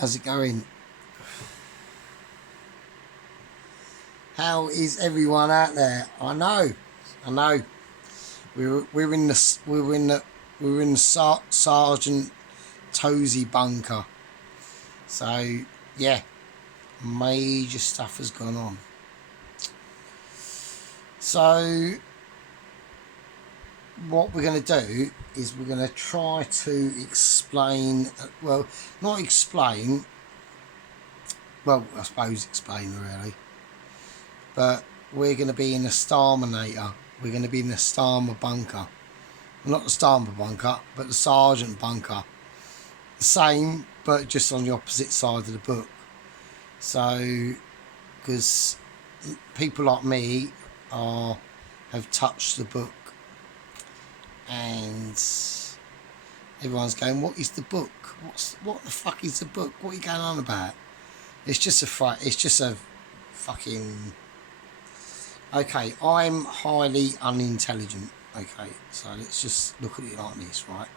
How's it going? How is everyone out there? I know. We're in the Sergeant Tozy bunker. So yeah, major stuff has gone on. So what we're going to do is we're going to try to explain. Well, not explain. Well, I suppose explain really. But we're going to be in the Starminator. We're going to be in the Starmer bunker. Not the Starmer bunker, but the Sergeant bunker. The same, but just on the opposite side of the book. So, because people like me have touched the book, and everyone's going, "What is the book? What the fuck is the book? What are you going on about?" It's just a fucking. Okay, I'm highly unintelligent. Okay, so let's just look at it like this, right?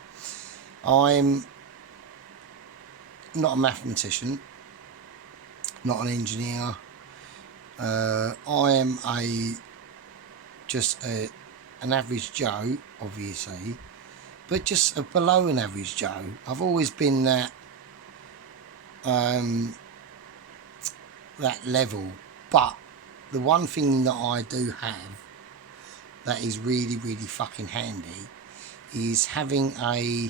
I'm not a mathematician, not an engineer. I am just an average Joe, obviously, but just a below an average Joe. I've always been that level, but the one thing that I do have that is really, really fucking handy is having a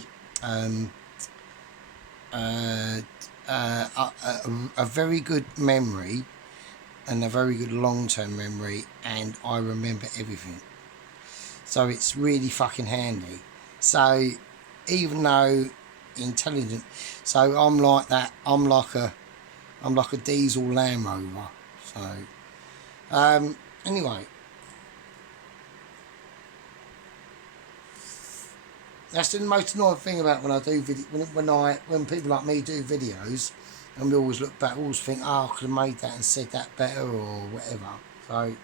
very good memory and a very good long-term memory, and I remember everything. So it's really fucking handy. So even though intelligent, so I'm like that. I'm like a diesel Land Rover. So anyway, that's the most annoying thing about when I do video. When people like me do videos, and we always look back, always think, "Oh, I could have made that and said that better or whatever." So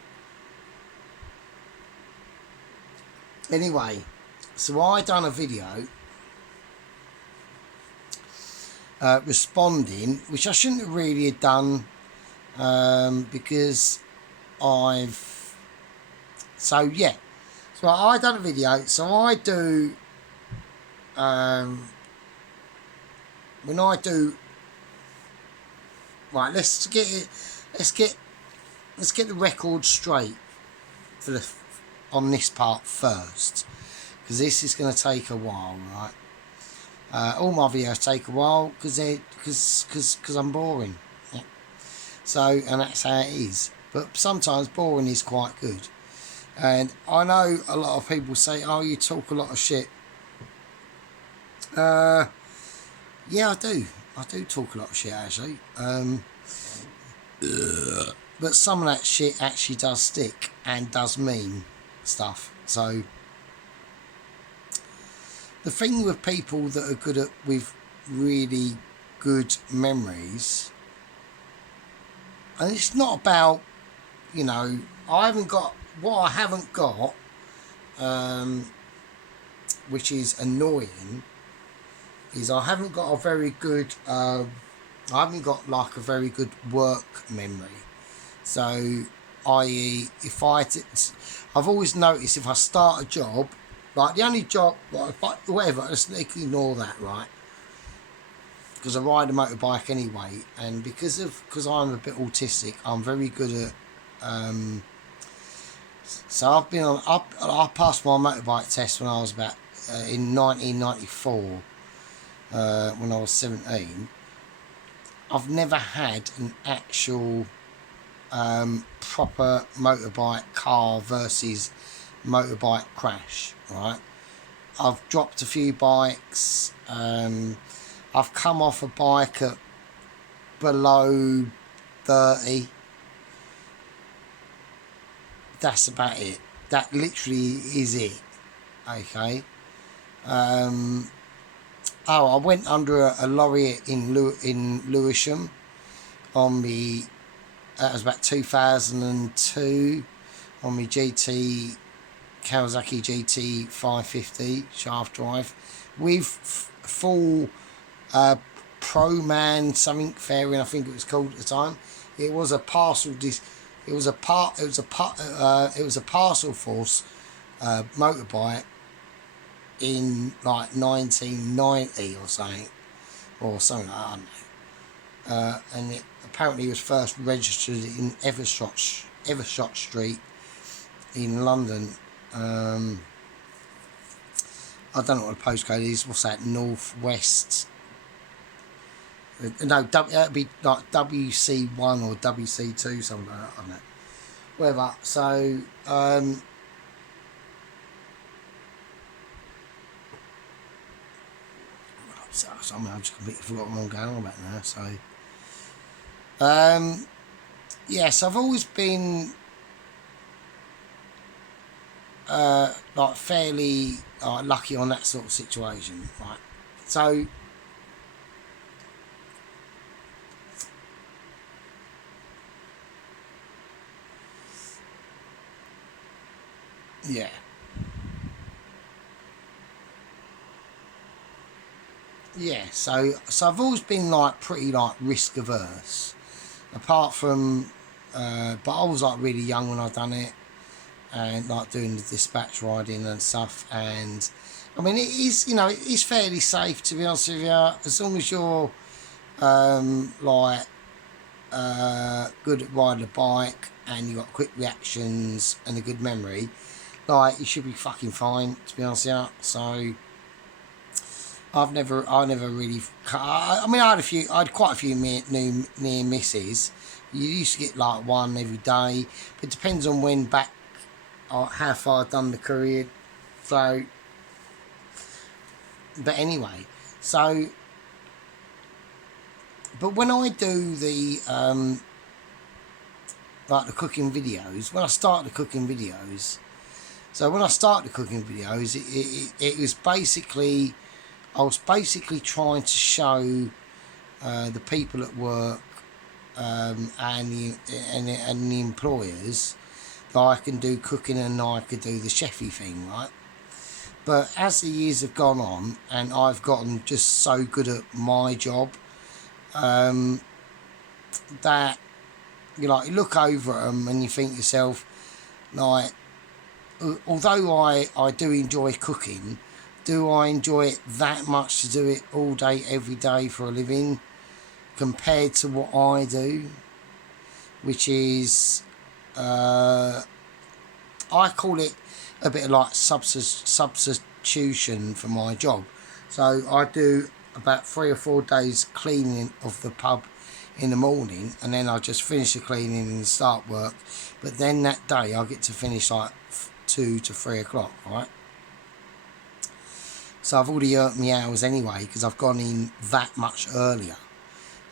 anyway, so I done a video responding, which I shouldn't have really have done because I've. So yeah, so I done a video. So I do. When I do, right, let's get the record straight on this part first, because this is going to take a while, right? All my videos take a while because I'm boring. Yeah. So, and that's how it is. But sometimes boring is quite good. And I know a lot of people say, "Oh, you talk a lot of shit." Yeah, I do. I do talk a lot of shit, actually. But some of that shit actually does stick and does mean stuff. So the thing with people that are good with really good memories, and it's not about, I haven't got which is annoying, is I haven't got a very good I haven't got like a very good work memory. So i.e. I've always noticed if I start a job, like the only job, whatever, let's ignore that, right? Because I ride a motorbike anyway, and because I'm a bit autistic, I'm very good at so I've been on I passed my motorbike test when I was about in 1994, when I was 17. I've never had an actual proper motorbike car versus motorbike crash, right? I've dropped a few bikes. I've come off a bike at below 30. That's about it. That literally is it. Okay. I went under a lorry in Lewisham on the. That was about 2002 on my Kawasaki GT 550 shaft drive with full Pro Man something fairing, I think it was called at the time. It was a parcel. It was a parcel force motorbike in like 1990 or something like that. I don't know. And it apparently was first registered in Evershot Street in London. I don't know what the postcode is. What's that? Northwest. No, it'd be like WC1 or WC2, something like that. I don't know. Whatever. So, I've just completely forgotten what I'm going on about now. So, yes, I've always been like fairly lucky on that sort of situation, right? So, yeah. Yeah, so I've always been like pretty like risk averse. Apart from, but I was like really young when I done it, and like doing the dispatch riding and stuff. And I mean, it is, you know, it is fairly safe, to be honest with you, as long as you're like good at riding a bike and you got quick reactions and a good memory. Like, you should be fucking fine, to be honest with you. So I never really. I mean, I had quite a few near misses. You used to get like one every day, but it depends on when back, or how far I've done the career. So, but anyway, so, but when I do the like the cooking videos, when I start the cooking videos, it was basically. I was basically trying to show the people at work and the employers that I can do cooking and I could do the chefy thing, right? But as the years have gone on and I've gotten just so good at my job that you look over at them and you think to yourself, like, although I do enjoy cooking, do I enjoy it that much to do it all day, every day for a living, compared to what I do, which is, I call it a bit of like substitution for my job. So I do about 3 or 4 days cleaning of the pub in the morning, and then I just finish the cleaning and start work. But then that day I get to finish like 2 to 3 o'clock, right? So I've already earned my hours anyway because I've gone in that much earlier.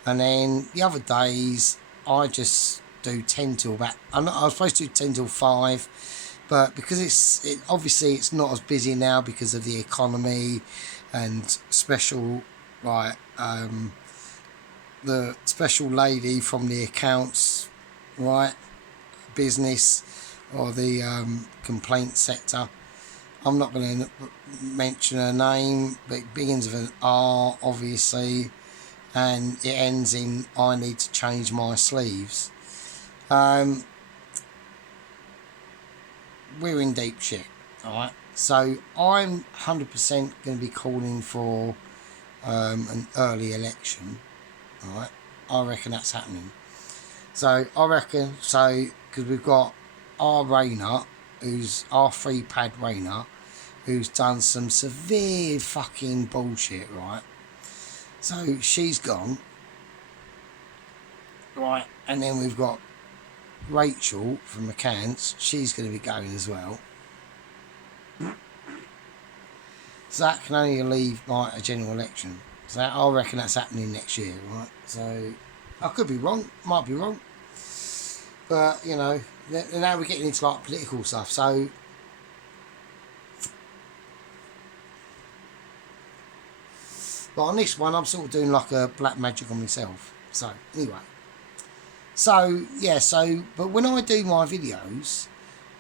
And then the other days I just do 10 till about. I was supposed to do 10 till 5, but because obviously it's not as busy now because of the economy and special, like the special lady from the accounts, right, business, or the complaint sector. I'm not going to mention her name, but it begins with an R, obviously, and it ends in I need to change my sleeves. We're in deep shit, alright? So I'm 100% going to be calling for an early election, alright? I reckon that's happening. So I reckon, because we've got our Rayner, who's our 3-pad Rayner, who's done some severe fucking bullshit, right? So she's gone, right? And then we've got Rachel from McCann's. She's going to be going as well. So that can only leave like a general election. So I reckon that's happening next year, right? So I could be wrong, might be wrong, but you know, now we're getting into like political stuff. So but on this one, I'm sort of doing like a black magic on myself. So anyway, so yeah, but when I do my videos,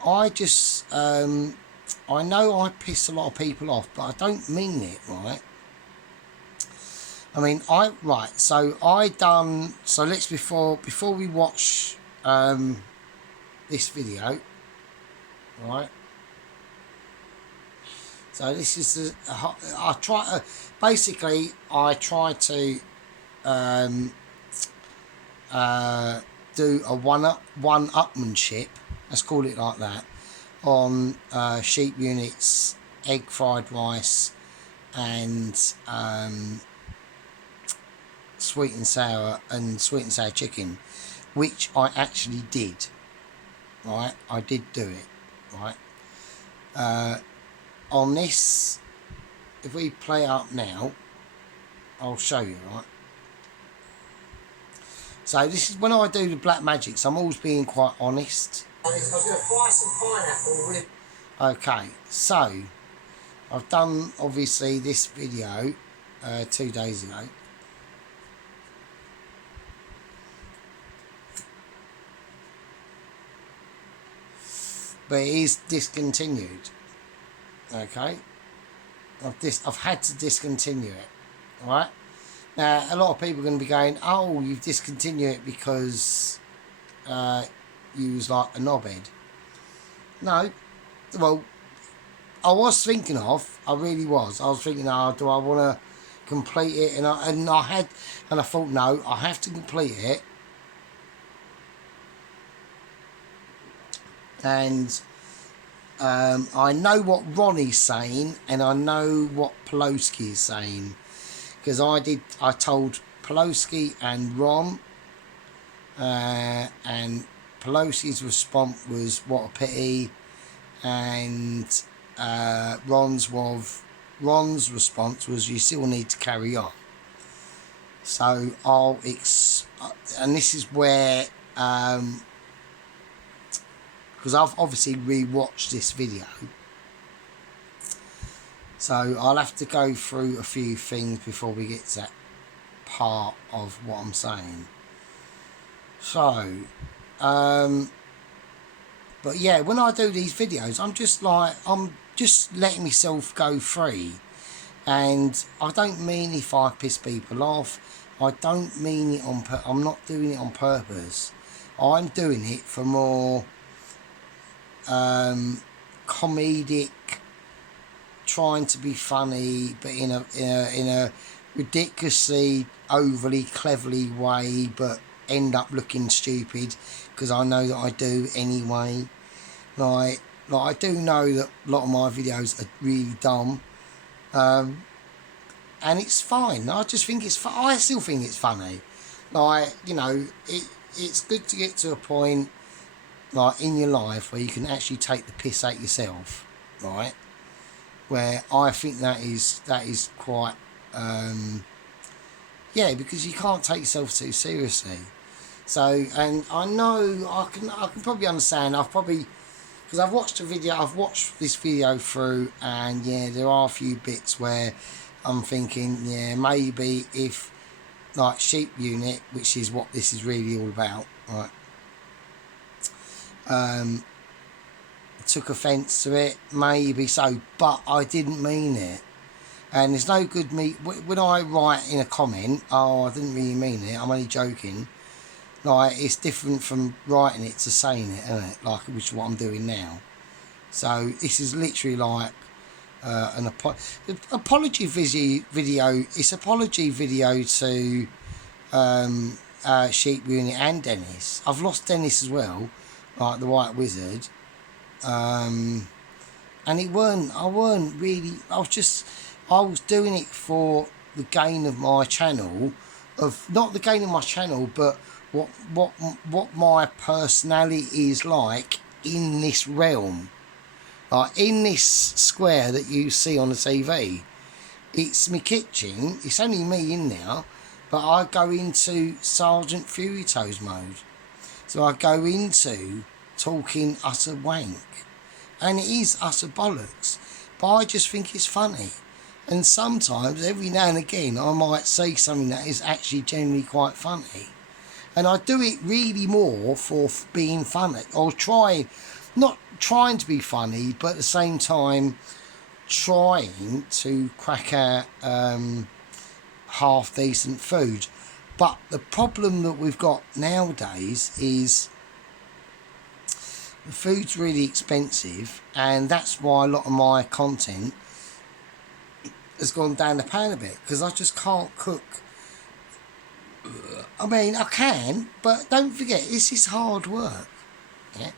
I just I know I piss a lot of people off, but I don't mean it, right? I mean, so I done, so let's, before we watch this video, right? So this is I try basically I try to do a one-upmanship, let's call it like that, on sheep units, egg fried rice, and sweet and sour chicken, which I actually did. Right, I did do it. Right, on this, if we play up now, I'll show you. Right. So this is when I do the black magics. I'm always being quite honest. I was going to fry some pineapple with. Okay, so I've done obviously this video 2 days ago. But it is discontinued. Okay, I've had to discontinue it. All right. Now, a lot of people are going to be going, oh, you've discontinued it because you was like a knobhead. No. Well, I was thinking I really was. I was thinking, oh, do I want to complete it? And I thought, no, I have to complete it. And I know what Ronnie's saying, and I know what Pelosi is saying. Because I told Pelosi and Ron, and Pelosi's response was, what a pity, and Ron's response was, you still need to carry on. So and this is where, because I've obviously re-watched this video, so I'll have to go through a few things before we get to that part of what I'm saying. So, but yeah, when I do these videos, I'm just letting myself go free. And I don't mean if I piss people off, I don't mean it I'm not doing it on purpose. I'm doing it for more comedic, trying to be funny, but in a ridiculously overly cleverly way, but end up looking stupid, because I know that I do anyway. Like I do know that a lot of my videos are really dumb, and it's fine. I just think it's I still think it's funny. Like, you know, it's good to get to a point like in your life where you can actually take the piss out yourself, right? Where I think that is quite yeah, because you can't take yourself too seriously. So, and I know I can probably understand. Because I've watched this video through, and yeah, there are a few bits where I'm thinking, yeah, maybe if like sheep unit, which is what this is really all about, right? Took offence to it, maybe so, but I didn't mean it. And there's no good when I write in a comment, oh, I didn't really mean it, I'm only joking. Like, it's different from writing it to saying it, isn't it? Like, which is what I'm doing now. So this is literally like an apology video. It's apology video to Sheep Unit and Dennis. I've lost Dennis as well, like the White Wizard. And I was doing it for the gain of my channel, not the gain of my channel, but what my personality is like in this realm, like in this square that you see on the TV. It's my kitchen, it's only me in there, but I go into Sergeant Fury Toes mode. So I go into talking utter wank, and it is utter bollocks, but I just think it's funny. And sometimes, every now and again, I might say something that is actually genuinely quite funny, and I do it really more for being funny, or not trying to be funny, but at the same time trying to crack out half decent food. But the problem that we've got nowadays is the food's really expensive, and that's why a lot of my content has gone down the pan a bit, because I just can't cook. I mean, I can, but don't forget, this is hard work. Yeah,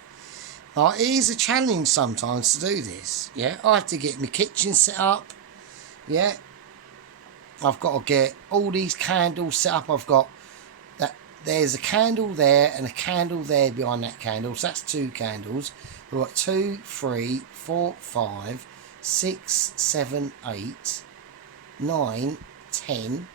it is a challenge sometimes to do this. Yeah, I have to get my kitchen set up. Yeah, I've got to get all these candles set up. I've got that. There's a candle there and a candle there behind that candle. So that's 2 candles. We've got 2, 3, 4, 5, 6, 7, 8, 9, 10,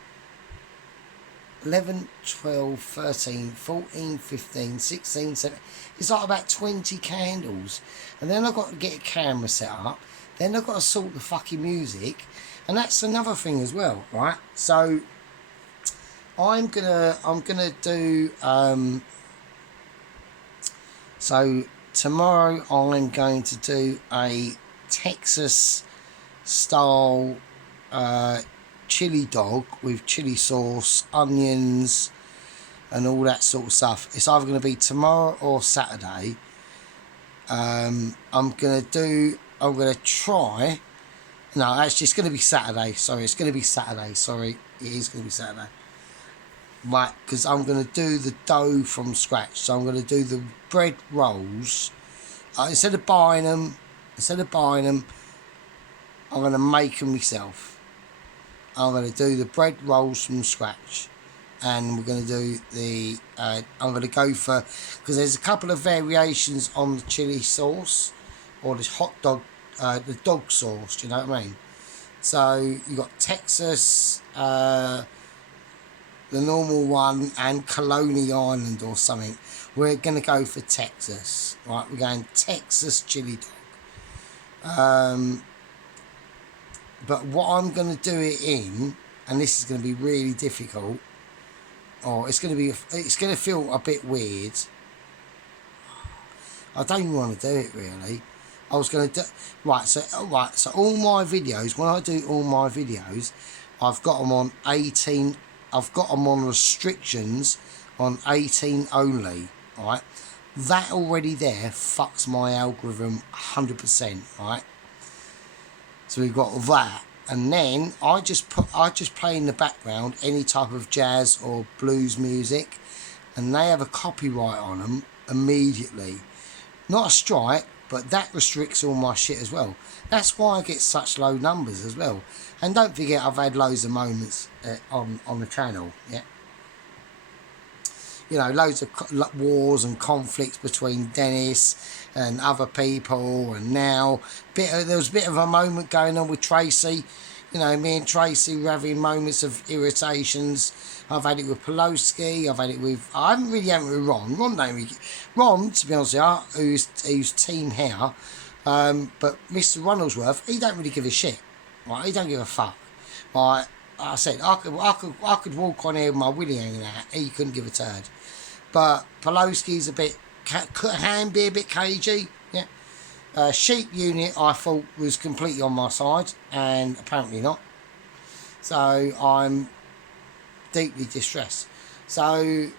11, 12, 13, 14, 15, 16, 17. It's like about 20 candles. And then I've got to get a camera set up. Then I've got to sort the fucking music. And that's another thing as well, right? So I'm gonna do so tomorrow I'm going to do a Texas style chili dog with chili sauce, onions and all that sort of stuff. It's either going to be tomorrow or Saturday. I'm going to try. No, actually, it's going to be Saturday. Sorry, it's going to be Saturday. Sorry, it is going to be Saturday. Right, because I'm going to do the dough from scratch. So I'm going to do the bread rolls. Instead of buying them, I'm going to make them myself. I'm going to do the bread rolls from scratch. And we're going to do the... I'm going to go for... Because there's a couple of variations on the chili sauce. Or this hot dog... the dog sauce, do you know what I mean? So you got Texas, the normal one, and Coney Island or something. We're going to go for Texas, right? We're going Texas chili dog. But what I'm going to do it in, and this is going to be really difficult, or it's going to feel a bit weird. I don't even want to do it really. I was going to do... So all my videos, when I do all my videos, I've got them on 18... I've got them on restrictions on 18 only, right? That already there fucks my algorithm 100%, right? So we've got that. And then I just play in the background any type of jazz or blues music, and they have a copyright on them immediately. Not a strike, but that restricts all my shit as well. That's why I get such low numbers as well. And don't forget, I've had loads of moments on the channel, yeah. You know, loads of wars and conflicts between Dennis and other people, and now there was a bit of a moment going on with Tracy. You know, me and Tracy were having moments of irritations. I've had it with Pelosi. I haven't really had it with Ron. Ron, to be honest with you, who's team here. But Mr. Runnelsworth, he don't really give a shit. Right, he don't give a fuck. Right, I said I could walk on here with my willy hanging out. He couldn't give a turd. But Pelosi's can be a bit cagey. Yeah. Sheep Unit, I thought, was completely on my side, and apparently not. So I'm deeply distressed. So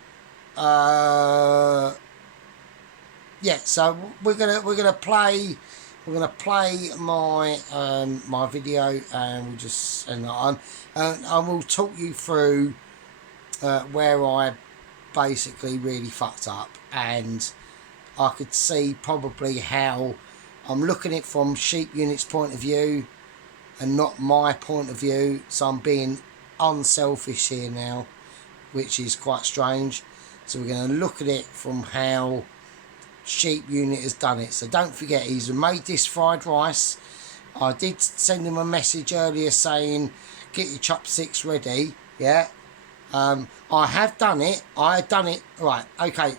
yeah. So we're gonna play my my video, and we'll just send that on, and I will talk you through where I basically really fucked up, and I could see probably how I'm looking at it from Sheep Unit's point of view and not my point of view, so I'm being unselfish here now, which is quite strange. So we're going to look at it from how Sheep Unit has done it. So don't forget, he's made this fried rice. I did send him a message earlier saying get your chopsticks ready. Yeah, I have done it. I had done it right. Okay,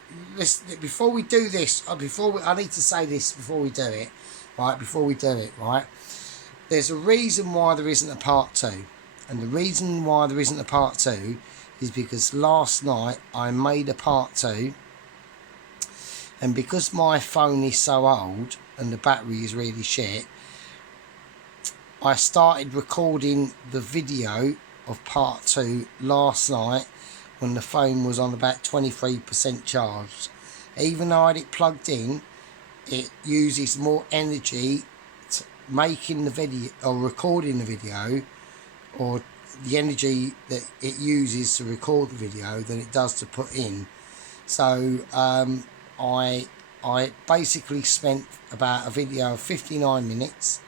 before we do this, I need to say this before we do it. Right, before we do it, right. There's a reason why there isn't a part 2, and the reason why there isn't a part 2 is because last night I made a part 2. And because my phone is so old and the battery is really shit, I started recording the video of part 2 last night when the phone was on about 23% charged. Even though I had it plugged in, it uses more energy making the video or recording the video, or the energy that it uses to record the video, than it does to put in. So I basically spent about a video of 59 minutes.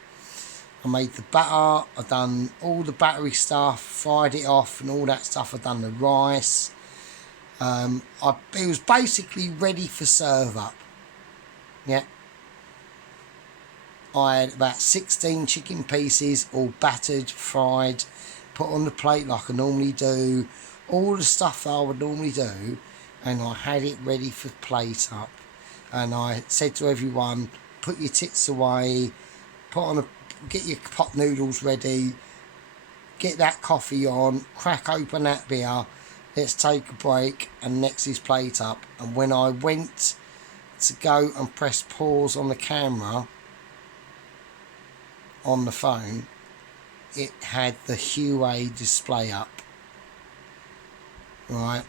I made the batter, I've done all the battery stuff, fried it off and all that stuff. I've done the rice. It was basically ready for serve up. Yeah. I had about 16 chicken pieces, all battered, fried, put on the plate like I normally do, all the stuff that I would normally do, and I had it ready for plate up. And I said to everyone, put your tits away, get your pot noodles ready, get that coffee on, crack open that beer, let's take a break, and next is plate up. And when I went to go and press pause on the camera on the phone, it had the Huawei display up, right,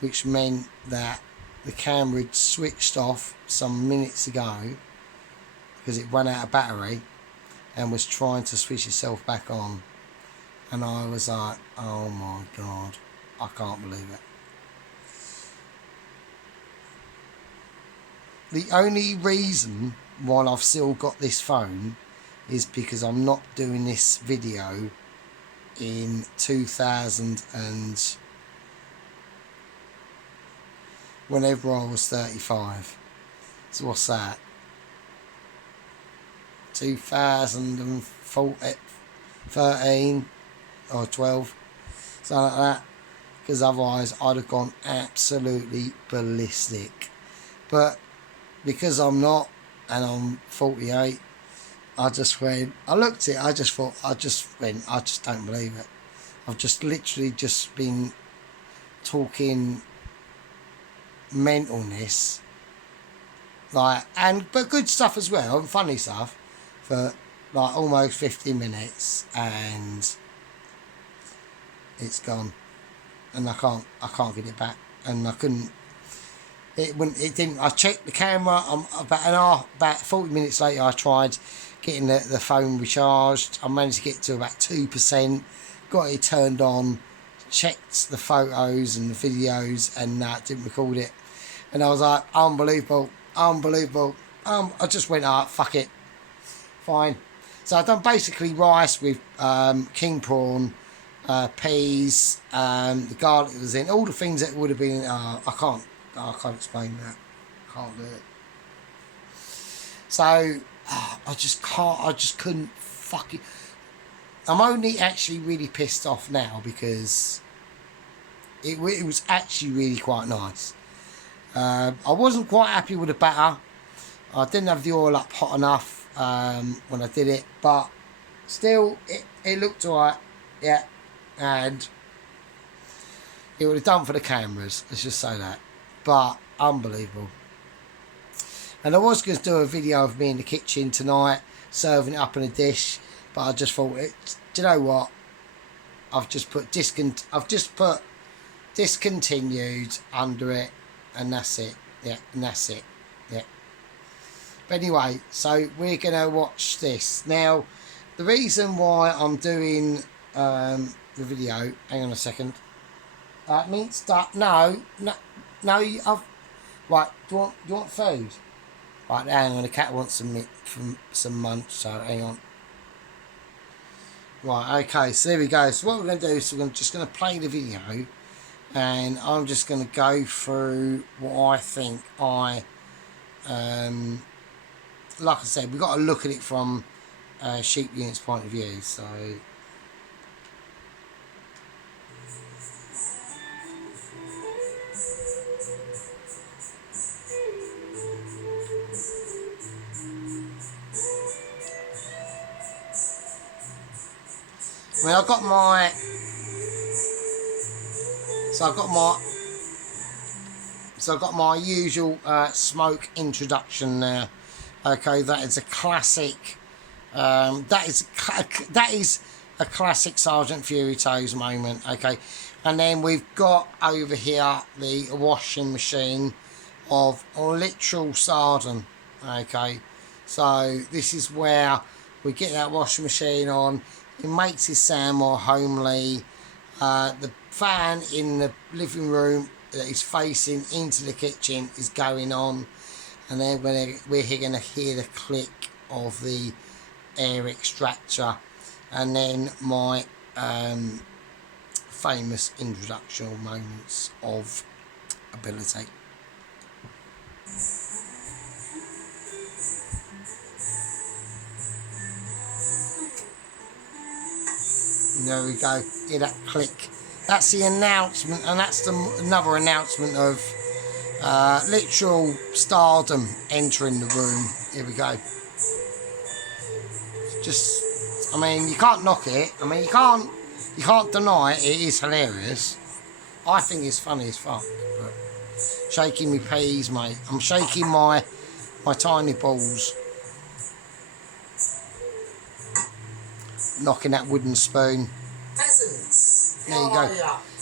which meant that the camera had switched off some minutes ago because it ran out of battery and was trying to switch itself back on. And I was like, oh my God, I can't believe it. The only reason why I've still got this phone is because I'm not doing this video in 2000 and whenever I was 35. So what's that? 2013 or 12, something like that. Because otherwise I'd have gone absolutely ballistic. But because I'm not, and I'm 48, I just went, I looked at it, I just don't believe it. I've just literally just been talking mentalness, but good stuff as well, and funny stuff, for like almost 50 minutes, and it's gone, and I can't get it back, and I couldn't. It didn't. I checked the camera. About 40 minutes later, I tried getting the phone recharged. I managed to get to about 2%. Got it turned on. Checked the photos and the videos, and didn't record it. And I was like, unbelievable. I just went, fuck it, fine. So I've done basically rice with king prawn, peas, the garlic that was in, all the things that would have been. I can't explain that. Can't do it. So I just couldn't fuck it. I'm only actually really pissed off now because it was actually really quite nice. I wasn't quite happy with the batter. I didn't have the oil up hot enough when I did it, but still it looked alright. Yeah, and it would have done for the cameras, let's just say that. But unbelievable. And I was going to do a video of me in the kitchen tonight serving it up in a dish, but I just thought, do you know what, I've just put discontinued under it, and that's it. Yeah, and that's it. Yeah. But anyway, so we're going to watch this. Now, the reason why I'm doing the video, hang on a second. Meat stuff. No, right, do you want food? Right, hang on, the cat wants some meat from some munch, so hang on. Right, okay, so there we go. So what we're going to do is we're just going to play the video, and I'm just going to go through what I think like I said, we've got to look at it from sheep unit's point of view, so... I mean, I've got my usual smoke introduction there. Okay, that is a classic. That is a classic Sergeant Fury Toes moment, okay. And then we've got over here the washing machine of literal Sergeant, okay. So this is where we get that washing machine on. It makes it sound more homely. The fan in the living room that is facing into the kitchen is going on, and then we're going to hear the click of the air extractor, and then my famous introductional moments of ability. There we go, hear that click. That's the announcement, and that's another announcement of literal stardom entering the room. Here we go. Just, I mean, you can't knock it. I mean, you can't deny it. It is hilarious. I think it's funny as fuck. But shaking me peas, mate. I'm shaking my tiny balls. Knocking that wooden spoon. Peasants. There you go.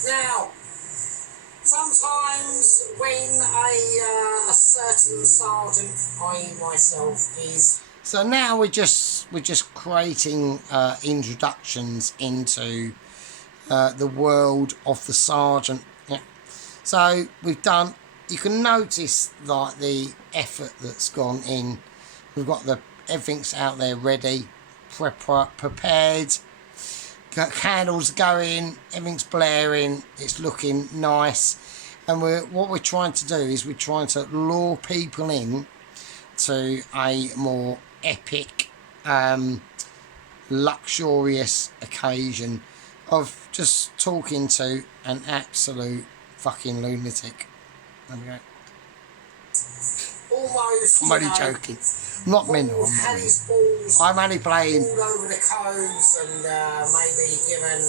Now, sometimes when a certain sergeant, i.e. myself, is... So now we're just creating introductions into the world of the sergeant. Yeah. So we've done. You can notice like the effort that's gone in. We've got everything's out there ready, prepared. Got candles going. Everything's blaring. It's looking nice. And what we're trying to do is we're trying to lure people in to a more epic, luxurious occasion of just talking to an absolute fucking lunatic. There we go. Almost. I'm only joking. Not mental. I'm only playing. All over the coves and maybe given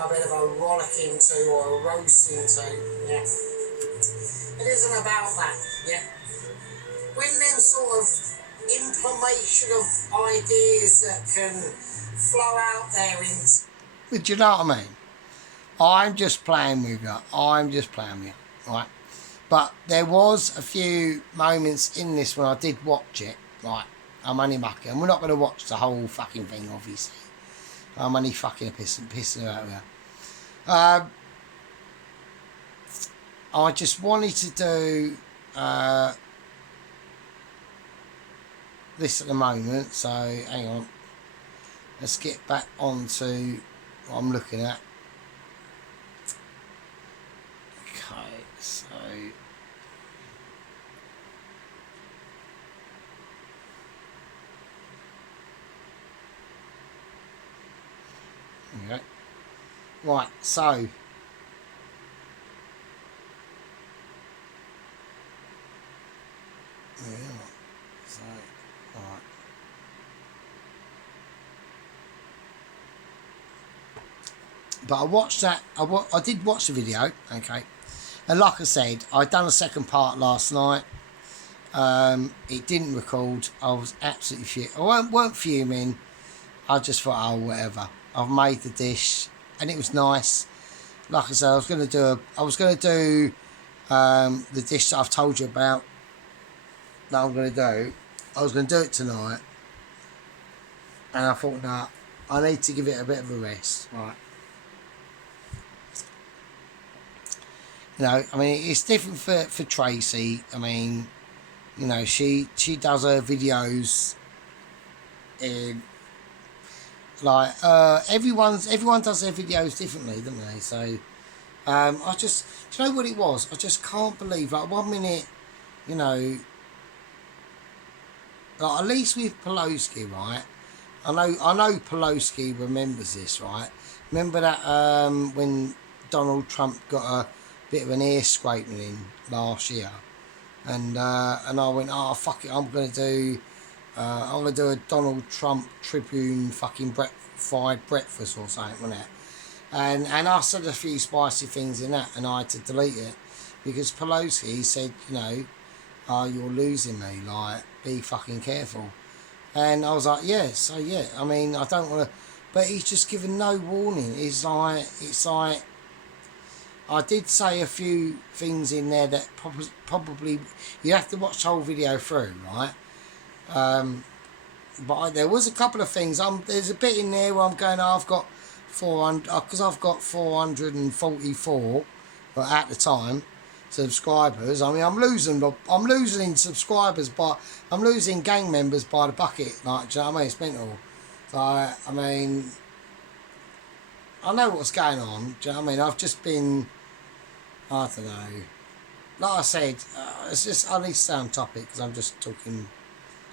a bit of a rollicking to or a roasting to. Yeah. It isn't about that. Yeah. When them sort of implementation of ideas that can flow out there in... Do you know what I mean? I'm just playing with you. Right? But there was a few moments in this when I did watch it. Right? I'm only mucking. And we're not going to watch the whole fucking thing, obviously. I'm only fucking pissing about here. I just wanted to do... this at the moment, so hang on, let's get back onto what I'm looking at. Okay, so okay, right, so yeah, so right. But I watched that. I did watch the video, okay. And like I said, I'd done a second part last night. It didn't record. I was absolutely fuming. I weren't fuming. I just thought, oh, whatever. I've made the dish, and it was nice. Like I said, I was going to do the dish that I've told you about. That I'm going to do. I was going to do it tonight, and I thought, nah, I need to give it a bit of a rest, right? You know, I mean, it's different for Tracy. I mean, you know, she does her videos in like everyone does their videos differently, don't they? So I just, do you know what it was? I just can't believe, like, 1 minute, you know, like, at least with Pelosi, right? I know Pelosi remembers this, right? Remember that when Donald Trump got a bit of an ear scraping in last year, and I went, oh fuck it, I'm gonna do a Donald Trump Tribune fucking fried breakfast or something, wasn't it? And I said a few spicy things in that, and I had to delete it because Pelosi said, you know, oh, you're losing me, like, be fucking careful. And I was like, yeah, so yeah, I mean, I don't want to but he's just given no warning. It's like I did say a few things in there that probably you have to watch the whole video through, right? But there was a couple of things. There's a bit in there where I'm going, I've got 400, because I've got 444, but at the time, subscribers. I mean, I'm losing in subscribers, but I'm losing gang members by the bucket. Like, do you know what I mean? It's mental. So, I mean, I know what's going on. Do you know what I mean? I've just been, I don't know. Like I said, it's just, I need to stay on topic because I'm just talking.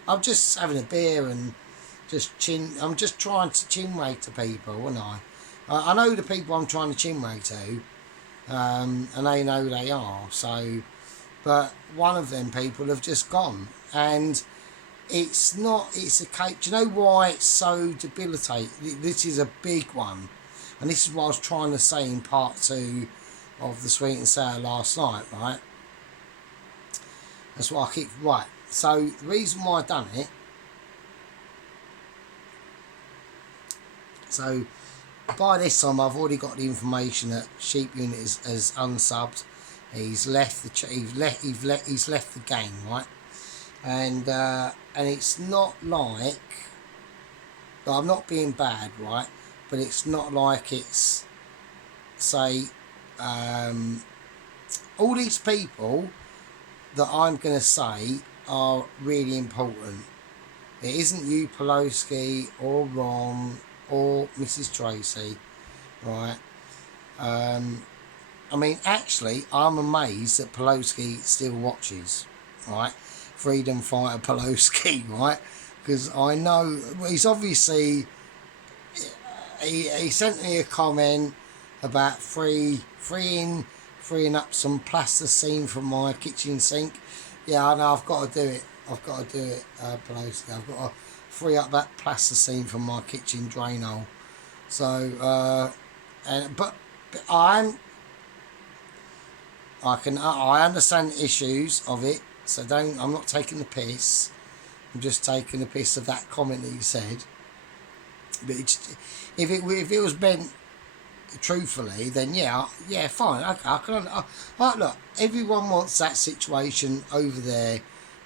I'm just having a beer and I'm just trying to chinwag to people, aren't I? I know the people I'm trying to chinwag to, and they know they are. So, but one of them people have just gone, and it's a case. Do you know why it's so debilitating? This is a big one, and this is what I was trying to say in part 2 of the Sweet and Sour last night, right? That's what I keep, right. So the reason why I done it, so by this time I've already got the information that Sheep Unit is unsubbed. He's left the game, right? And it's not like, I'm not being bad, right? But it's not like it's, say, all these people that I'm going to say are really important. It isn't you, Pelosi, or Ron, or Mrs. Tracy, right? I mean, actually, I'm amazed that Pelosi still watches, right? Freedom Fighter Pelosi, right? Because I know he's obviously, he sent me a comment about freeing up some plasticine from my kitchen sink. Yeah, I know, I've got to do it. Pelosi. I've got to free up that plasticine from my kitchen drain hole. So, but I understand the issues of it. So I'm not taking the piss. I'm just taking the piss of that comment that you said. But if it was meant truthfully, then yeah, fine. Look, everyone wants that situation over there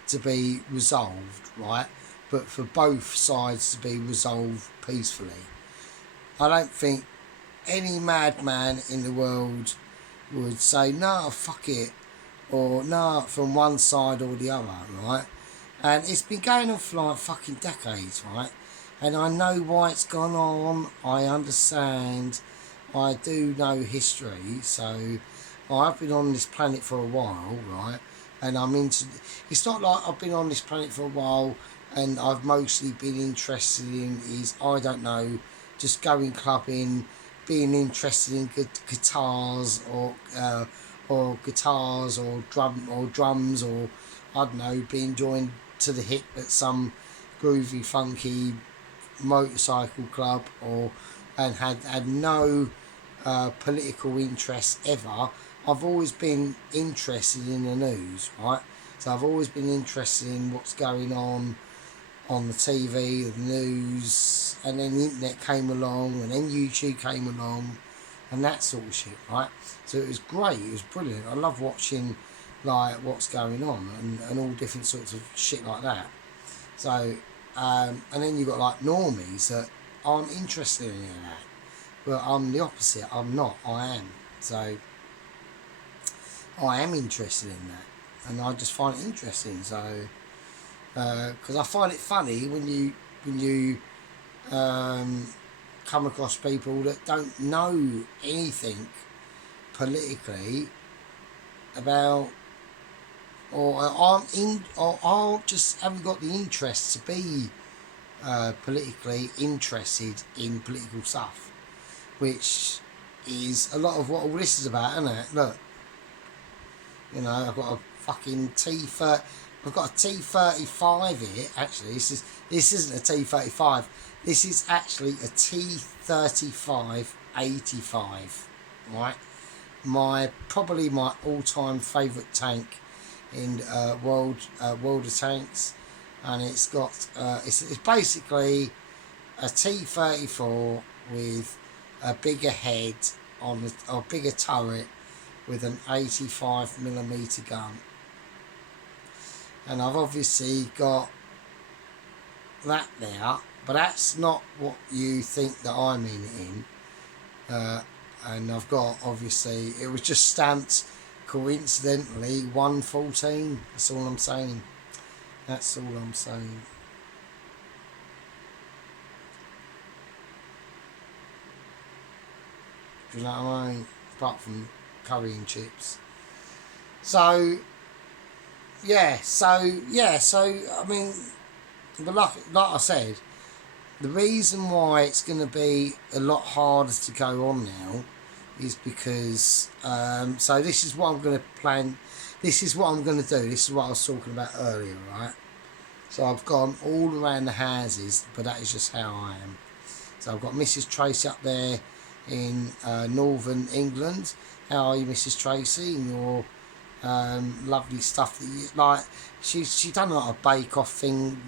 to be resolved, right? But for both sides to be resolved peacefully. I don't think any madman in the world would say, no, fuck it, or no, from one side or the other, right? And it's been going on for like fucking decades, right? And I know why it's gone on. I understand. I do know history, so I've been on this planet for a while, right? And I'm into. It's not like I've been on this planet for a while and I've mostly been interested in I don't know, just going clubbing, being interested in guitars or guitars or drums or I don't know, being joined to the hip at some groovy, funky motorcycle club and had no political interest ever. I've always been interested in the news, right? So I've always been interested in what's going on the TV, the news, and then the internet came along, and then YouTube came along, and that sort of shit, right? So it was great, it was brilliant. I love watching like what's going on and all different sorts of shit like that. So, and then you've got like normies that aren't interested in that. But I'm the opposite, I'm not, I am. So, I am interested in that. And I just find it interesting, so... because I find it funny when you come across people that don't know anything politically about or just haven't got the interest to be politically interested in political stuff, which is a lot of what all this is about, isn't it? Look, you know, I've got a fucking T30. I've got a T35 here. Actually, this isn't a T35. This is actually a T35-85. Right, probably my all-time favourite tank in World of Tanks, and it's got it's basically a T-34 with a bigger head on a bigger turret with an 85mm gun, and I've obviously got that there, but that's not what you think that I mean it in. And I've got, obviously, it was just stamped coincidentally 114. That's all I'm saying. That's all I'm saying. Do you know what I mean? Apart from curry and chips. So yeah, I mean, but like I said, the reason why it's going to be a lot harder to go on now is because so this is what I'm going to plan. This is what I'm going to do. This is what I was talking about earlier, right? So I've gone all around the houses, but that is just how I am. So I've got Mrs. Tracy up there in northern England. How are you, Mrs. Tracy? And your lovely stuff that you like. She done like a bake off thing,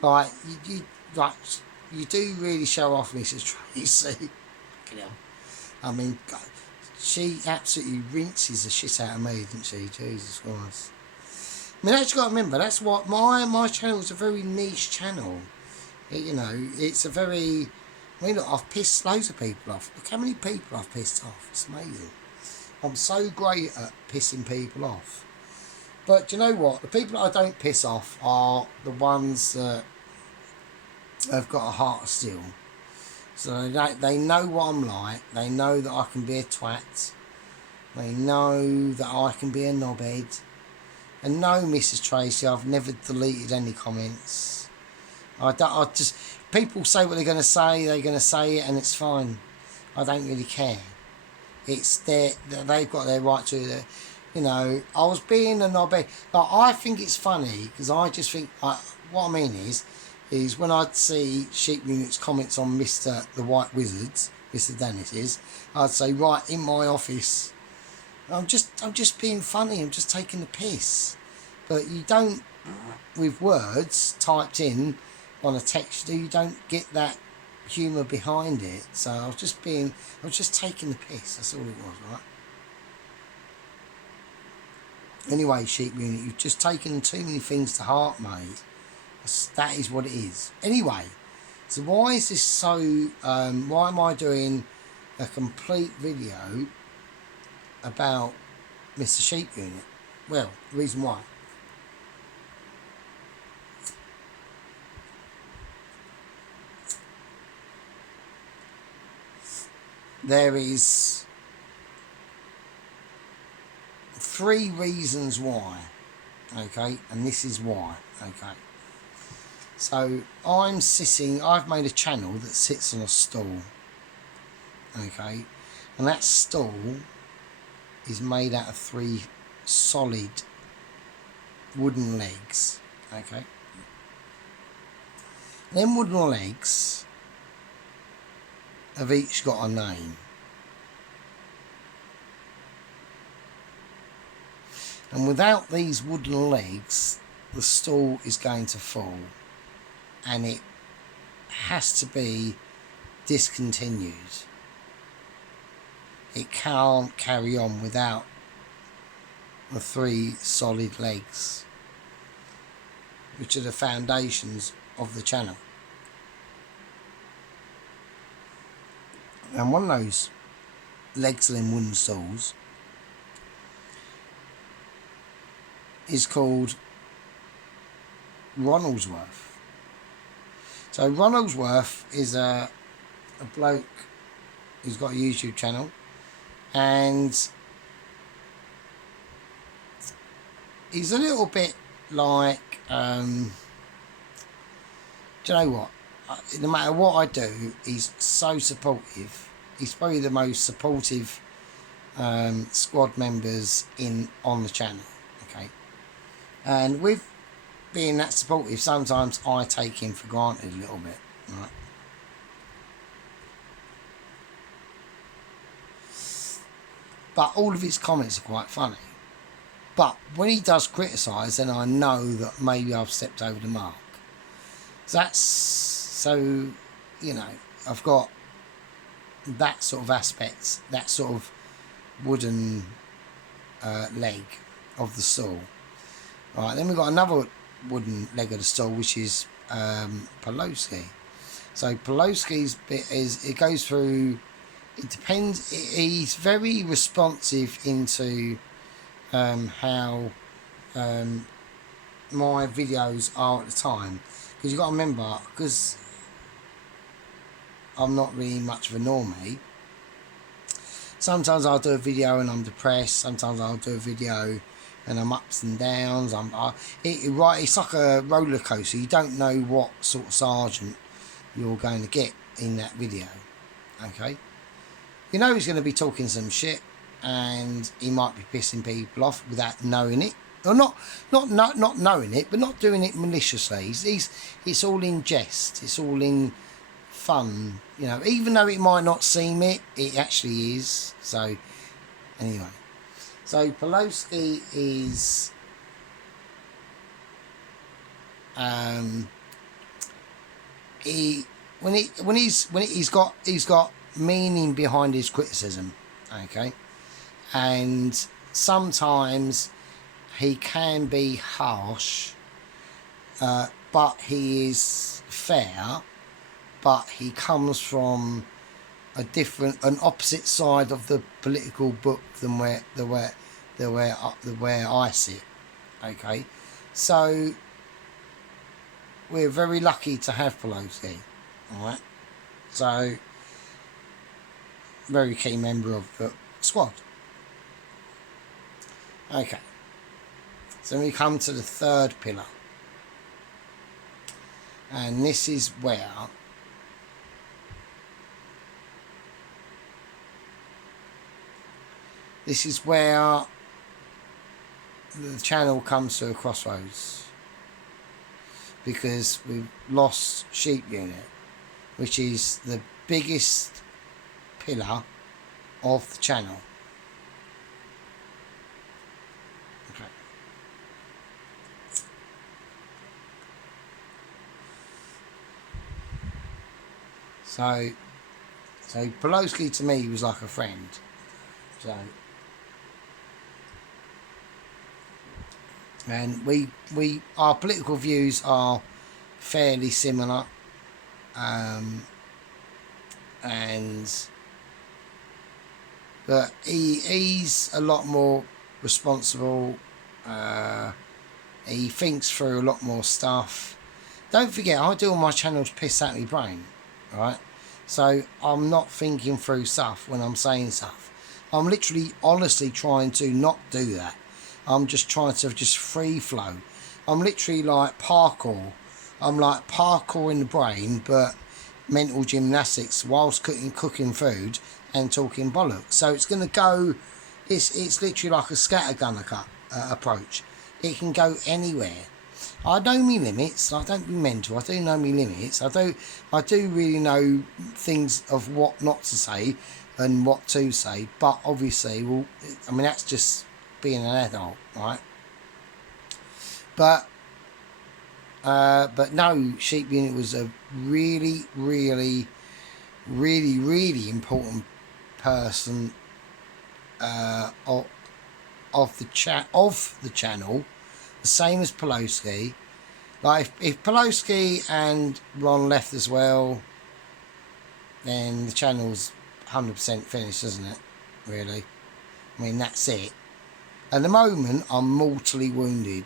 like you do really show off, Mrs. Tracy. I mean, she absolutely rinses the shit out of me, doesn't she? Jesus Christ. I mean, that's got to remember, that's what my channel is a very niche channel. It's a very. I mean, look, I've pissed loads of people off. Look how many people I've pissed off. It's amazing. I'm so great at pissing people off. But do you know what? The people that I don't piss off are the ones that have got a heart of steel. So they know what I'm like. They know that I can be a twat. They know that I can be a knobhead. And no, Mrs. Tracy, I've never deleted any comments. I just people say what they're going to say it, and it's fine. I don't really care. It's they've got their right to it. I was being a knobhead. Like, I think it's funny because I just think what I mean is when I'd see Sheep Unit's comments on Mr. the White Wizards, Mr. Dennis's, I'd say, right, in my office, I'm just being funny, I'm just taking the piss. But you don't, with words typed in on a text, you don't get that humour behind it. So I was just taking the piss, that's all it was, right? Anyway, Sheep Unit, you've just taken too many things to heart, mate. That is what it is. Anyway, so why is this so... why am I doing a complete video about Mr. Sheep Unit? Well, the reason why. There is 3 reasons why, okay? And this is why, okay? So I've made a channel that sits on a stool, okay? And that stool is made out of 3 solid wooden legs, okay? Them wooden legs have each got a name. And without these wooden legs, the stool is going to fall. And it has to be discontinued. It can't carry on without the 3 solid legs, which are the foundations of the channel. And one of those legs of them wooden stools is called Ronaldsworth. So Ronaldsworth is a bloke who's got a YouTube channel, and he's a little bit like, do you know what? No matter what I do, he's so supportive. He's probably the most supportive squad members on the channel. Okay, and with being that supportive, sometimes I take him for granted a little bit, right? But all of his comments are quite funny. But when he does criticise, then I know that maybe I've stepped over the mark. So you know, I've got that sort of aspect, that sort of wooden leg of the stall. All right, then we've got another wooden leg of the stall, which is Poloski. So Poloski's bit is, it goes through, it depends, he's very responsive into how my videos are at the time, because you've got to remember, because I'm not really much of a normie, sometimes I'll do a video and I'm depressed, sometimes I'll do a video and I'm ups and downs. It's like a roller coaster. You don't know what sort of sergeant you're going to get in that video. Okay, you know he's going to be talking some shit, and he might be pissing people off without knowing it, or not knowing it, but not doing it maliciously. It's all in jest. It's all in fun. You know, even though it might not seem it, it actually is. So anyway. So Poloski is he's got meaning behind his criticism, okay, and sometimes he can be harsh, but he is fair, but he comes from an opposite side of the political book than where I sit. Okay, so we're very lucky to have Pelosi. All right, so very key member of the squad. Okay, so we come to the third pillar, and this is where the channel comes to a crossroads, because we've lost Sheep Unit, which is the biggest pillar of the channel. Okay. So Poloski to me was like a friend. So, and our political views are fairly similar, but he's a lot more responsible. He thinks through a lot more stuff. Don't forget, I do all my channels piss out my brain, right? So I'm not thinking through stuff when I'm saying stuff. I'm literally, honestly trying to not do that. I'm just trying to just free flow. I'm literally like parkour. I'm like parkour in the brain, but mental gymnastics whilst cooking food and talking bollocks. So it's going to go, it's literally like a scattergun approach. It can go anywhere. I know me limits. I don't be mental. I do know me limits. I do really know things of what not to say and what to say. But obviously, well, I mean, that's just being an adult, right? But no, Sheep Unit was a really, really, really, really important person of the channel. The same as Poloski. Like if Poloski and Ron left as well, then the channel's 100% finished, isn't it? Really, I mean, that's it. At the moment, I'm mortally wounded.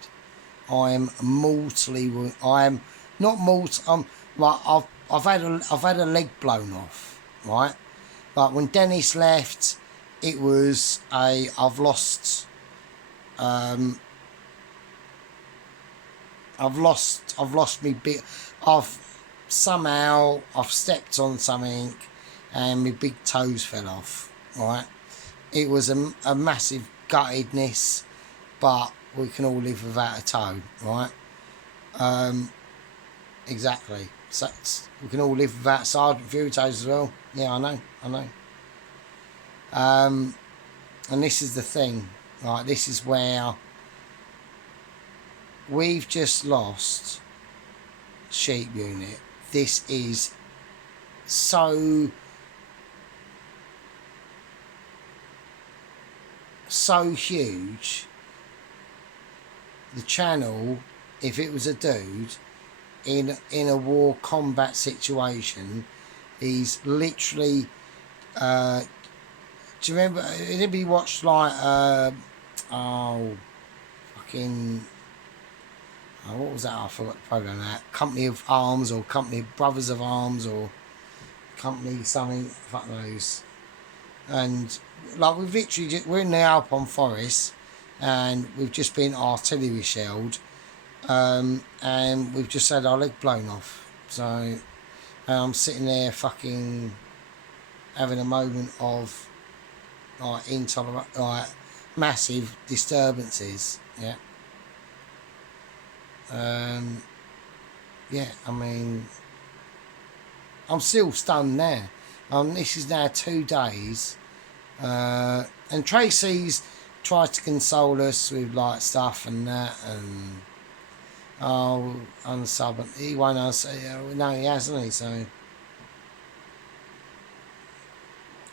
I am mortally wounded. I am not mortal. Like I've had a leg blown off, right? But when Dennis left, it was I've lost me big. I've stepped on something and my big toes fell off, right? It was a massive guttedness, but we can all live without a toe, right? Exactly. So we can all live without Sergeant Fury toes as well. Yeah, I know. And this is the thing, right? This is where we've just lost Sheep Unit. This is so huge, the channel, if it was a dude in a war combat situation, he's literally do you remember, did anybody watch like what was that? I forgot the program. That Company of Arms or Company of Brothers of Arms or Company something. Fuck those. And like we've literally we're in the Alpine Forest, and we've just been artillery shelled, and we've just had our leg blown off. So I'm sitting there fucking having a moment of like intolerant, like massive disturbances. Yeah. Yeah, I mean, I'm still stunned now. This is now 2 days, and Tracy's tried to console us with like stuff and that, and unsub, and he won't unsub. No, he hasn't. He so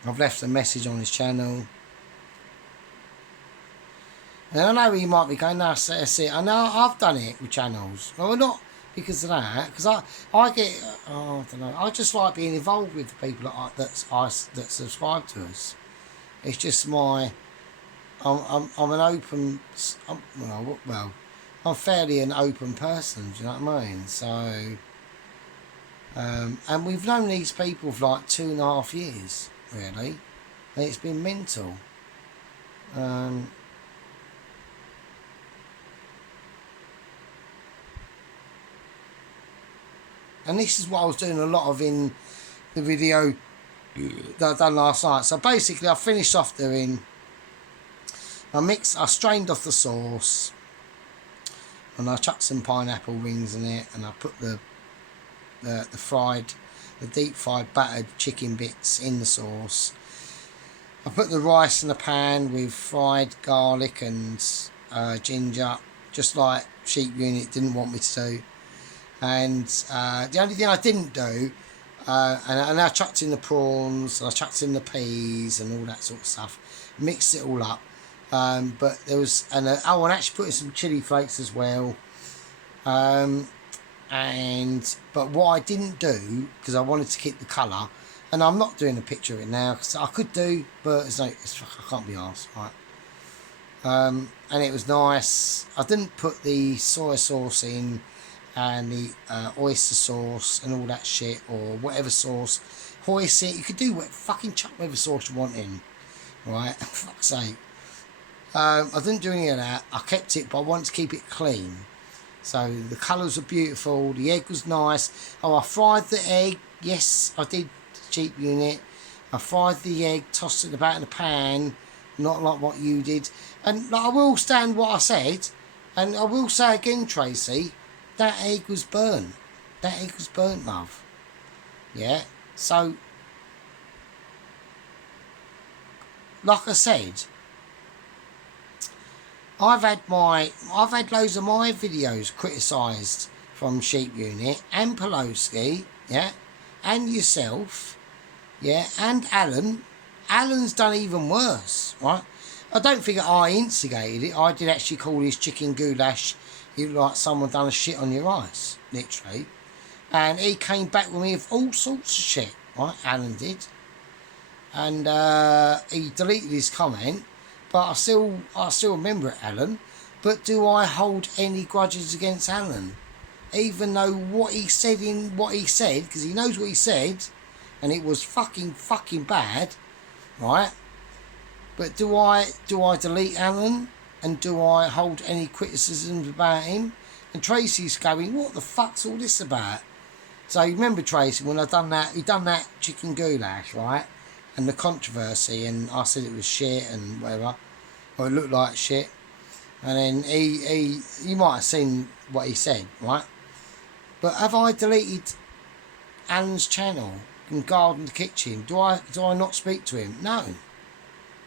I've left a message on his channel. And I know he might be going, no, that's it. I know I've done it with channels. Well, not because of that, because I get, I don't know, I just like being involved with the people that subscribe to us. It's just I'm an open, I'm fairly an open person, do you know what I mean? So, and we've known these people for like 2.5 years, really, and it's been mental. And this is what I was doing a lot of in the video that I done last night. So basically I finished off doing, I strained off the sauce, and I chucked some pineapple rings in it, and I put the deep fried battered chicken bits in the sauce. I put the rice in the pan with fried garlic and ginger, just like Sheep Unit didn't want me to do. And the only thing I didn't do, and I chucked in the prawns, and I chucked in the peas and all that sort of stuff, mixed it all up. But there was, and actually put in some chili flakes as well. But what I didn't do, because I wanted to keep the colour, and I'm not doing a picture of it now, because I could do, but I can't be arsed, right? And it was nice. I didn't put the soy sauce in, and the oyster sauce and all that shit, or whatever sauce, hoisin it. You could do fucking chuck whatever sauce you want in, right? For fuck's sake. I didn't do any of that. I kept it, but I wanted to keep it clean. So the colours were beautiful. The egg was nice. Oh, I fried the egg. Yes, I did. Sheep Unit. I fried the egg, tossed it about in the pan, not like what you did. And like, I will stand what I said, and I will say again, Tracy, that egg was burnt. That egg was burnt, love. Yeah. So, like I said, I've had loads of my videos criticised from Sheep Unit and Pelosi, yeah, and yourself, yeah, and Alan. Alan's done even worse, right? I don't think I instigated it. I did actually call his chicken goulash, you like someone done a shit on your rice, literally. And he came back with me with all sorts of shit, right? Alan did. And he deleted his comment, but I still remember it, Alan. But do I hold any grudges against Alan? Even though what he said, because he knows what he said, and it was fucking bad, right? But do I delete Alan? And do I hold any criticisms about him? And Tracy's going, what the fuck's all this about? So you remember, Tracy, when he done that chicken goulash, right? And the controversy, and I said it was shit and whatever, or it looked like shit. And then you might have seen what he said, right? But have I deleted Alan's channel and Garden Kitchen? Do I not speak to him? No, I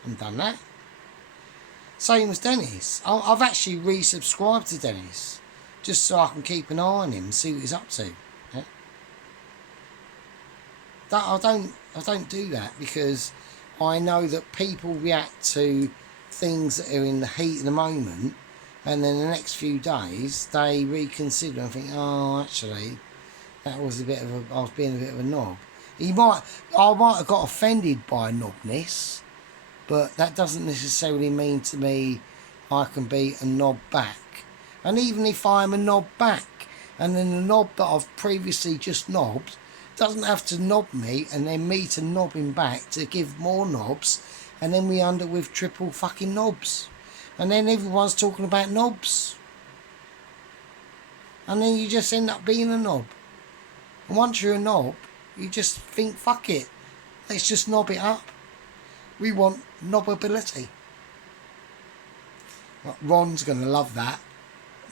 haven't done that. Same as Dennis. I've actually resubscribed to Dennis, just so I can keep an eye on him and see what he's up to. Yeah? I don't do that because I know that people react to things that are in the heat of the moment, and then the next few days they reconsider and think, oh, actually, that was I was being a bit of a knob. I might have got offended by knobness, but that doesn't necessarily mean to me I can be a knob back. And even if I'm a knob back, and then the knob that I've previously just knobbed doesn't have to knob me, and then me to knob him back to give more knobs, and then we end up with triple fucking knobs. And then everyone's talking about knobs. And then you just end up being a knob. And once you're a knob, you just think, fuck it, let's just knob it up. We want knobbability. Well, Ron's going to love that.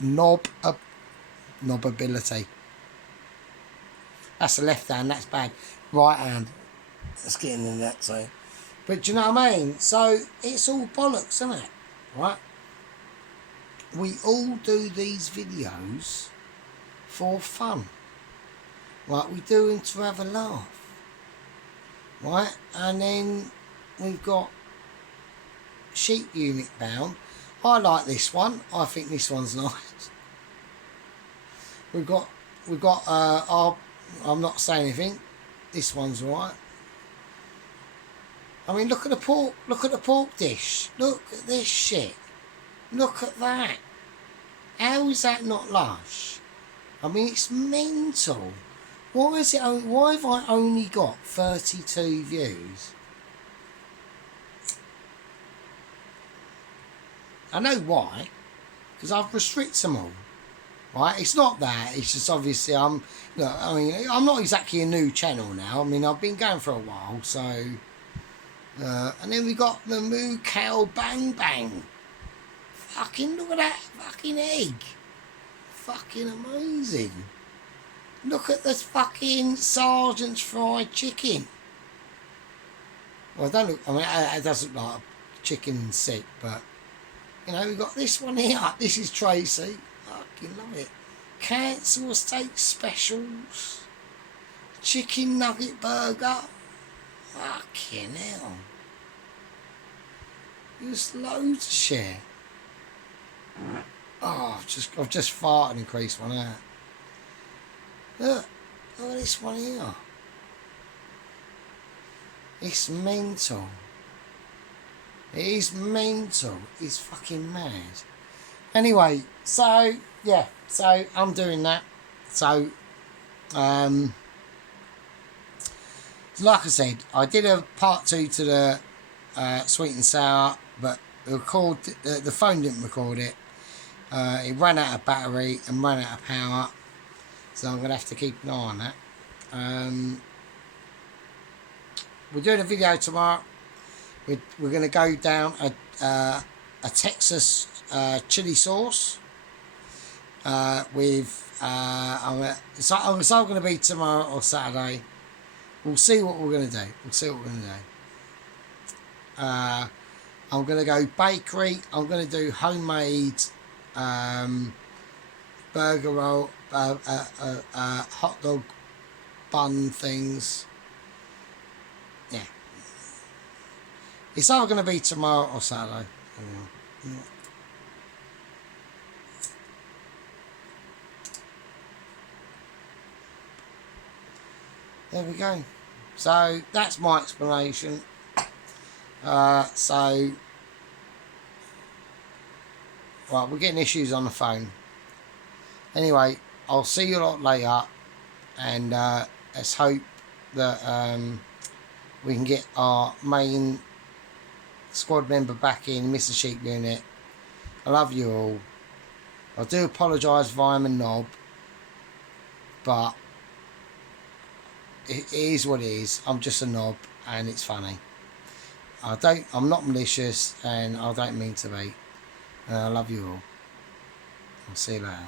Knobbability. That's the left hand, that's bad. Right hand. Let's get into that, so. But do you know what I mean? So, it's all bollocks, isn't it? Right? We all do these videos for fun. Right? We do them to have a laugh. Right? And then we've got sheep unit bound. I like this one. I think this one's nice. We've got our, I'm not saying anything. This one's alright. I mean, look at the pork dish. Look at this shit. Look at that. How is that not lush? I mean, it's mental. Why have I only got 32 views? I know why, because I've restricted them all. Right? It's not that. It's just obviously I'm not exactly a new channel now. I mean, I've been going for a while, so. And then we got the Moo Cow Bang Bang. Fucking look at that fucking egg. Fucking amazing. Look at this fucking Sergeant's fried chicken. Well, don't look. I mean, it does look like a chicken sick, but. You know, we've got this one here. This is Tracy. Fucking love it. Cancel steak specials. Chicken nugget burger. Fucking hell. There's loads of shit. Oh, I've just farted and creased one out. Look at this one here. It's mental. It is mental. It's fucking mad. Anyway, so yeah, so I'm doing that. So, like I said, I did a part 2 to the sweet and sour, but the phone didn't record it. It ran out of battery and ran out of power, so I'm gonna have to keep an eye on that. We're doing a video tomorrow. We're going to go down a Texas chili sauce with it's either going to be tomorrow or Saturday. We'll see what we're going to do. I'm going to go bakery. I'm going to do homemade burger roll, hot dog bun things. Yeah. It's either going to be tomorrow or Saturday. Yeah. There we go. So that's my explanation. So, right, we're getting issues on the phone. Anyway, I'll see you a lot later, and let's hope that we can get our main squad member back in, Mr. Sheep Unit. I love you all. I do apologise if I'm a knob, but it is what it is. I'm just a knob, and it's funny. I'm not malicious, and I don't mean to be. And I love you all. I'll see you later.